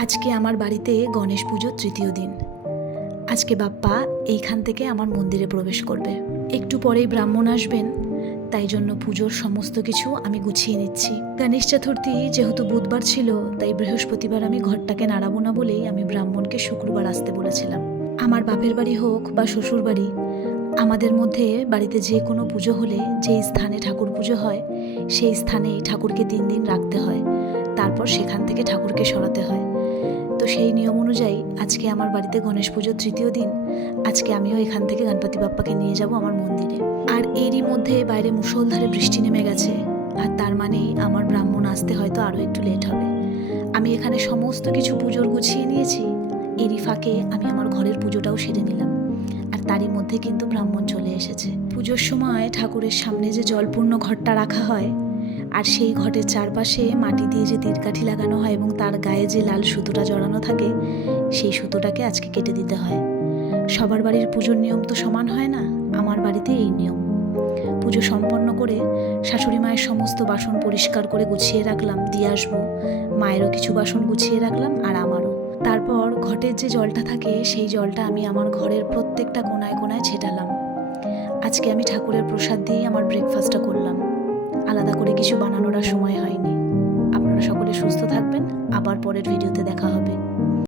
আজকে আমার বাড়িতে গণেশ পুজোর তৃতীয় দিন। আজকে বাপ্পা এইখান থেকে আমার মন্দিরে প্রবেশ করবে। একটু পরেই ব্রাহ্মণ আসবেন, তাই জন্য পুজোর সমস্ত কিছু আমি গুছিয়ে নিচ্ছি। গণেশ চতুর্থী যেহেতু বুধবার ছিল, তাই বৃহস্পতিবার আমি ঘরটাকে নাড়াবো না বলেই আমি ব্রাহ্মণকে শুক্রবার আসতে বলেছিলাম। আমার বাপের বাড়ি হোক বা শ্বশুর বাড়ি, আমাদের মধ্যে বাড়িতে যে কোনো পুজো হলে যেই স্থানে ঠাকুর পুজো হয় সেই স্থানেই ঠাকুরকে 3 দিন রাখতে হয়, তারপর সেখান থেকে ঠাকুরকে সরাতে হয়। তো সেই নিয়ম অনুযায়ী আজকে আমার বাড়িতে গণেশ পুজোর তৃতীয় দিন। আজকে আমিও এখান থেকে গণপতি বাপ্পাকে নিয়ে যাব আমার মন্দিরে। আর এরই মধ্যে বাইরে মুষলধারে বৃষ্টি নেমে গেছে, আর তার মানেই আমার ব্রাহ্মণ আসতে হয়তো আরও একটু লেট হবে। আমি এখানে সমস্ত কিছু পুজোর গুছিয়ে নিয়েছি, এরই ফাঁকে আমি আমার ঘরের পুজোটাও সেরে নিলাম। আর তারই মধ্যে কিন্তু ব্রাহ্মণ চলে এসেছে। পুজোর সময় ঠাকুরের সামনে যে জলপূর্ণ ঘটটা রাখা হয়, আর সেই ঘটের চারপাশে মাটি দিয়ে যে তীরকাঠি লাগানো হয় এবং তার গায়ে যে লাল সুতোটা জড়ানো থাকে, সেই সুতোটাকে আজকে কেটে দিতে হয়। সবার বাড়ির পুজোর নিয়ম তো সমান হয় না, আমার বাড়িতে এই নিয়ম। পুজো সম্পন্ন করে শাশুড়ি মায়ের সমস্ত বাসন পরিষ্কার করে গুছিয়ে রাখলাম, দিয়ে আসবো। মায়েরও কিছু বাসন গুছিয়ে রাখলাম আর আমারও। তারপর ঘটের যে জলটা থাকে সেই জলটা আমি আমার ঘরের প্রত্যেকটা কোনায় কোনায় ছেটালাম। আজকে আমি ঠাকুরের প্রসাদ দিয়েই আমার ব্রেকফাস্টটা করলাম, আলাদা করে কিছু বানানোর আর সময় হয়নি। আপনারা সকলে সুস্থ থাকবেন, আবার পরের ভিডিওতে দেখা হবে।